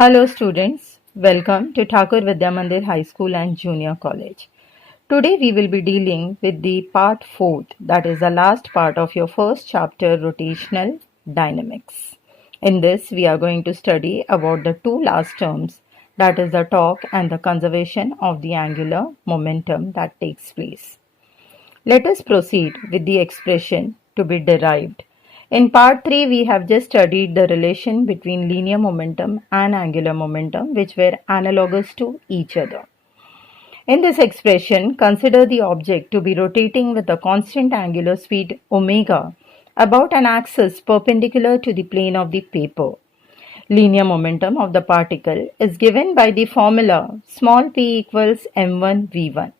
Hello students, welcome to Thakur Vidya Mandir High School and Junior College. Today we will be dealing with the part 4th, that is the last part of your first chapter, rotational dynamics. In this we are going to study about the two last terms, that is the torque and the conservation of the angular momentum that takes place. Let us proceed with the expression to be derived. In part 3, we have just studied the relation between linear momentum and angular momentum, which were analogous to each other. In this expression, consider the object to be rotating with a constant angular speed omega about an axis perpendicular to the plane of the paper. Linear momentum of the particle is given by the formula small p equals m1 v1.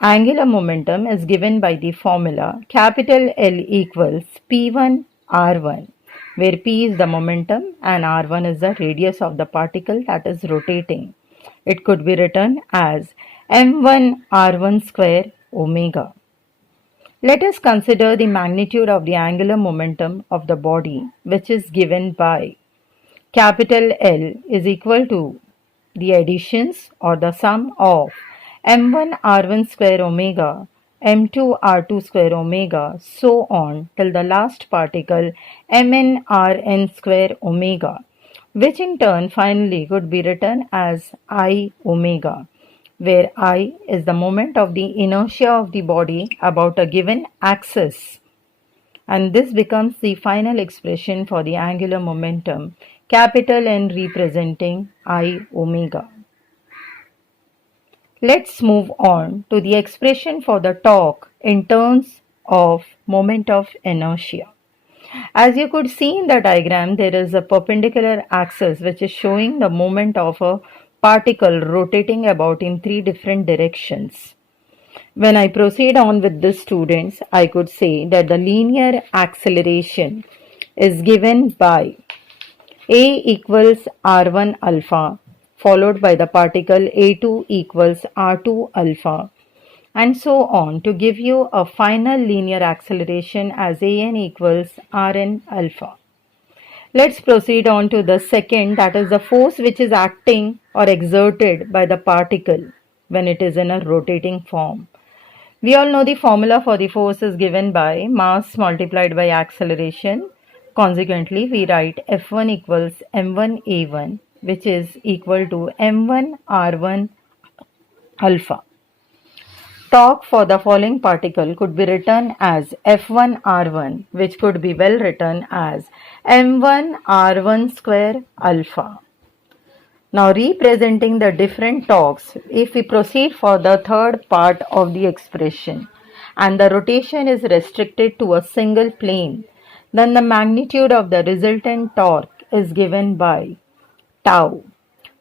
Angular momentum is given by the formula capital L equals P1 R1, where P is the momentum and R1 is the radius of the particle that is rotating. It could be written as M1 R1 square omega. Let us consider the magnitude of the angular momentum of the body, which is given by capital L is equal to the additions or the sum of m1 r1 square omega, m2 r2 square omega, so on till the last particle mn rn square omega, which in turn finally could be written as I omega, where I is the moment of the inertia of the body about a given axis, and this becomes the final expression for the angular momentum, capital N representing I omega. Let's move on to the expression for the torque in terms of moment of inertia. As you could see in the diagram, there is a perpendicular axis which is showing the moment of a particle rotating about in three different directions. When I proceed on with this, students, I could say that the linear acceleration is given by A equals R1 alpha, followed by the particle A2 equals R2 alpha, and so on, to give you a final linear acceleration as An equals Rn alpha. Let's proceed on to the second, that is the force which is acting or exerted by the particle when it is in a rotating form. We all know the formula for the force is given by mass multiplied by acceleration. Consequently, we write F1 equals m1a1, which is equal to m1 r1 alpha. Torque for the falling particle could be written as F1 r1, which could be well written as m1 r1 square alpha. Now, representing the different torques, if we proceed for the third part of the expression and the rotation is restricted to a single plane, then the magnitude of the resultant torque is given by tau.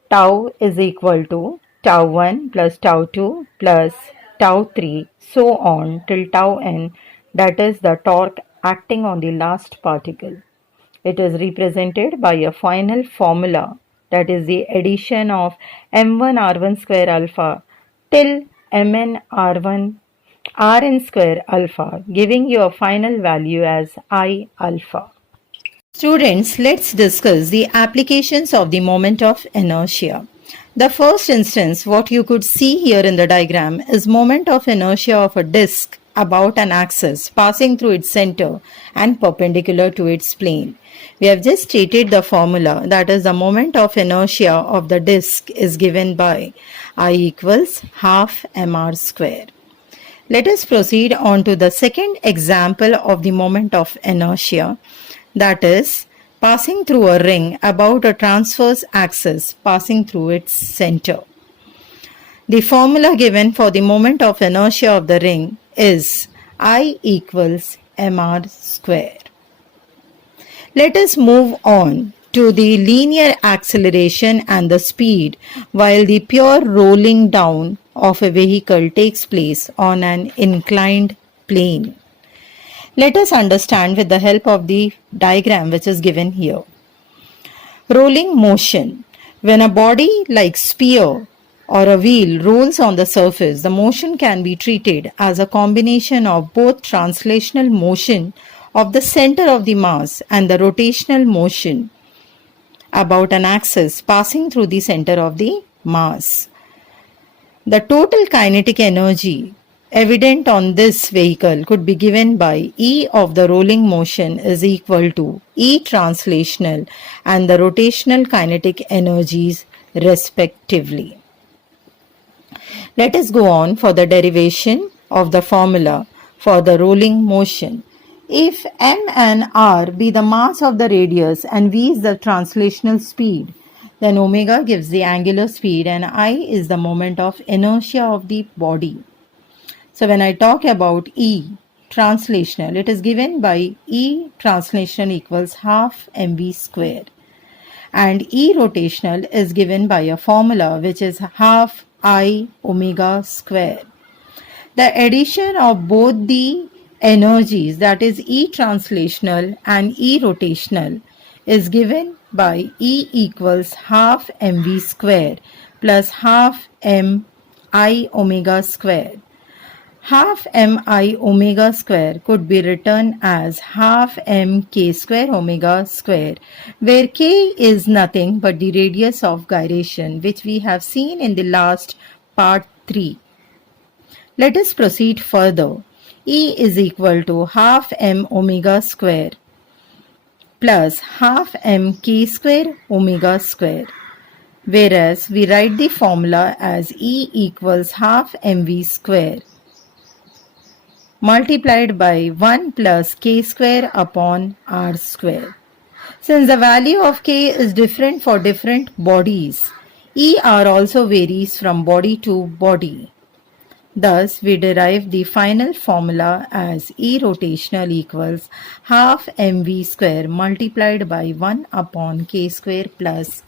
Tau is equal to tau 1 plus tau 2 plus tau 3, so on till tau n, that is the torque acting on the last particle. It is represented by a final formula, that is the addition of m1 r1 square alpha till mn r1 rn square alpha, giving you a final value as I alpha. Students, let's discuss the applications of the moment of inertia. The first instance, what you could see here in the diagram, is moment of inertia of a disk about an axis passing through its center and perpendicular to its plane. We have just stated the formula, that is the moment of inertia of the disk is given by I equals half mr square. Let us proceed on to the second example of the moment of inertia, that is passing through a ring about a transverse axis passing through its center. The formula given for the moment of inertia of the ring is I equals mr square. Let us move on to the linear acceleration and the speed while the pure rolling down of a vehicle takes place on an inclined plane. Let us understand with the help of the diagram which is given here. Rolling motion. When a body like sphere or a wheel rolls on the surface, the motion can be treated as a combination of both translational motion of the center of the mass and the rotational motion about an axis passing through the center of the mass. The total kinetic energy evident on this vehicle could be given by E of the rolling motion is equal to E translational and the rotational kinetic energies respectively. Let us go on for the derivation of the formula for the rolling motion. If m and r be the mass of the radius and v is the translational speed, then omega gives the angular speed and I is the moment of inertia of the body. So when I talk about E translational, it is given by E translational equals half mv square, and E rotational is given by a formula which is half I omega square. The addition of both the energies, that is E translational and E rotational, is given by E equals half mv square plus half m I omega square. Half mi omega square could be written as half m k square omega square, where k is nothing but the radius of gyration, which we have seen in the last part 3. Let us proceed further. E is equal to half m omega square plus half m k square omega square, whereas we write the formula as E equals half mv square multiplied by 1 plus k square upon r square. Since the value of k is different for different bodies, ER also varies from body to body. Thus, we derive the final formula as E rotational equals half mv square multiplied by 1 upon k square plus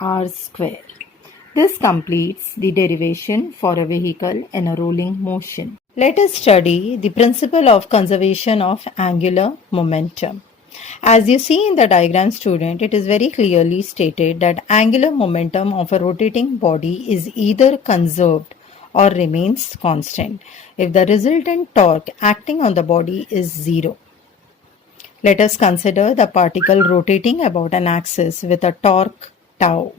r square. This completes the derivation for a vehicle in a rolling motion. Let us study the principle of conservation of angular momentum. As you see in the diagram, student, it is very clearly stated that angular momentum of a rotating body is either conserved or remains constant if the resultant torque acting on the body is zero. Let us consider the particle rotating about an axis with a torque tau.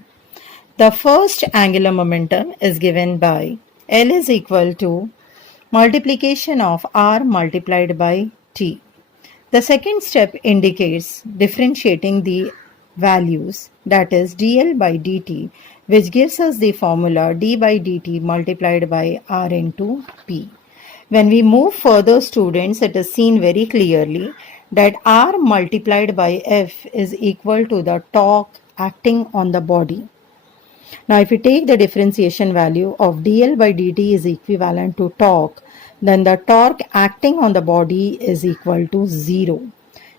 The first angular momentum is given by L is equal to multiplication of r multiplied by t. The second step indicates differentiating the values, that is dl by dt, which gives us the formula d by dt multiplied by r into p. When we move further, students, it is seen very clearly that r multiplied by f is equal to the torque acting on the body. Now, if we take the differentiation value of dl by dt is equivalent to torque, then the torque acting on the body is equal to 0.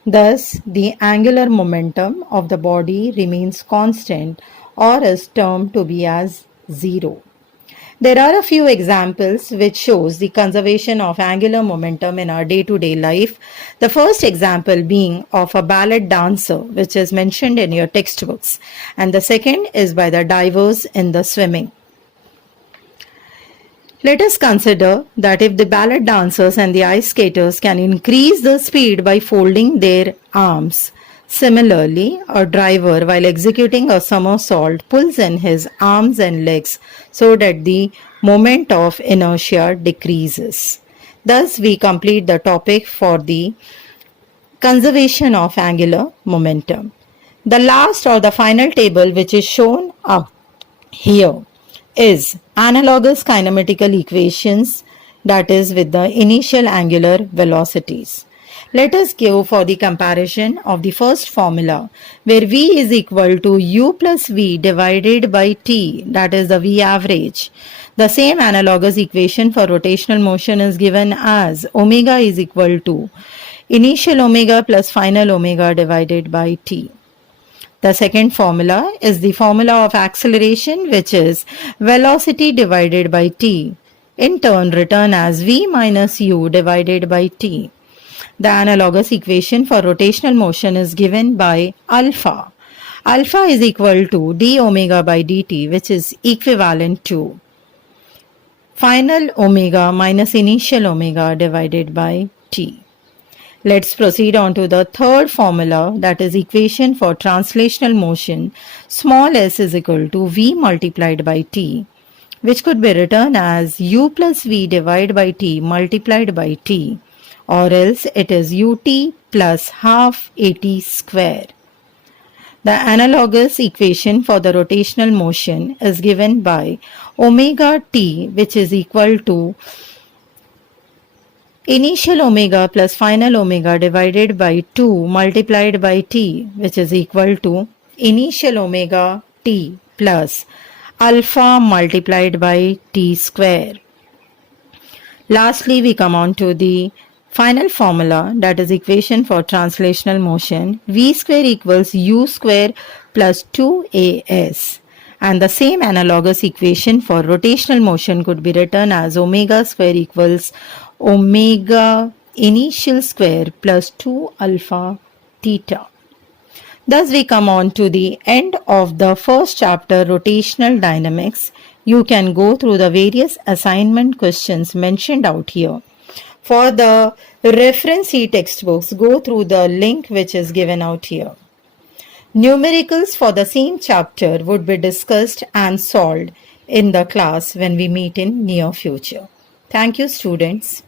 Thus, the angular momentum of the body remains constant or is termed to be as 0. There are a few examples which shows the conservation of angular momentum in our day-to-day life. The first example being of a ballet dancer, which is mentioned in your textbooks, and the second is by the divers in the swimming. Let us consider that if the ballet dancers and the ice skaters can increase the speed by folding their arms, similarly, a driver, while executing a somersault, pulls in his arms and legs so that the moment of inertia decreases. Thus, we complete the topic for the conservation of angular momentum. The last or the final table which is shown up here is analogous kinematical equations, that is with the initial angular velocities. Let us go for the comparison of the first formula, where V is equal to U plus V divided by T, that is the V average. The same analogous equation for rotational motion is given as omega is equal to initial omega plus final omega divided by T. The second formula is the formula of acceleration, which is velocity divided by T, in turn written as V minus U divided by T. The analogous equation for rotational motion is given by alpha. Alpha is equal to d omega by dt, which is equivalent to final omega minus initial omega divided by t. Let's proceed on to the third formula, that is equation for translational motion. Small s is equal to v multiplied by t, which could be written as u plus v divided by t multiplied by t, or else it is ut plus half at square. The analogous equation for the rotational motion is given by omega t, which is equal to initial omega plus final omega divided by 2 multiplied by t, which is equal to initial omega t plus alpha multiplied by t square. Lastly, we come on to the final formula, that is equation for translational motion. V square equals u square plus 2as. And the same analogous equation for rotational motion could be written as omega square equals omega initial square plus 2 alpha theta. Thus we come on to the end of the first chapter, rotational dynamics. You can go through the various assignment questions mentioned out here. For the reference e-textbooks, go through the link which is given out here. Numericals for the same chapter would be discussed and solved in the class when we meet in near future. Thank you, students.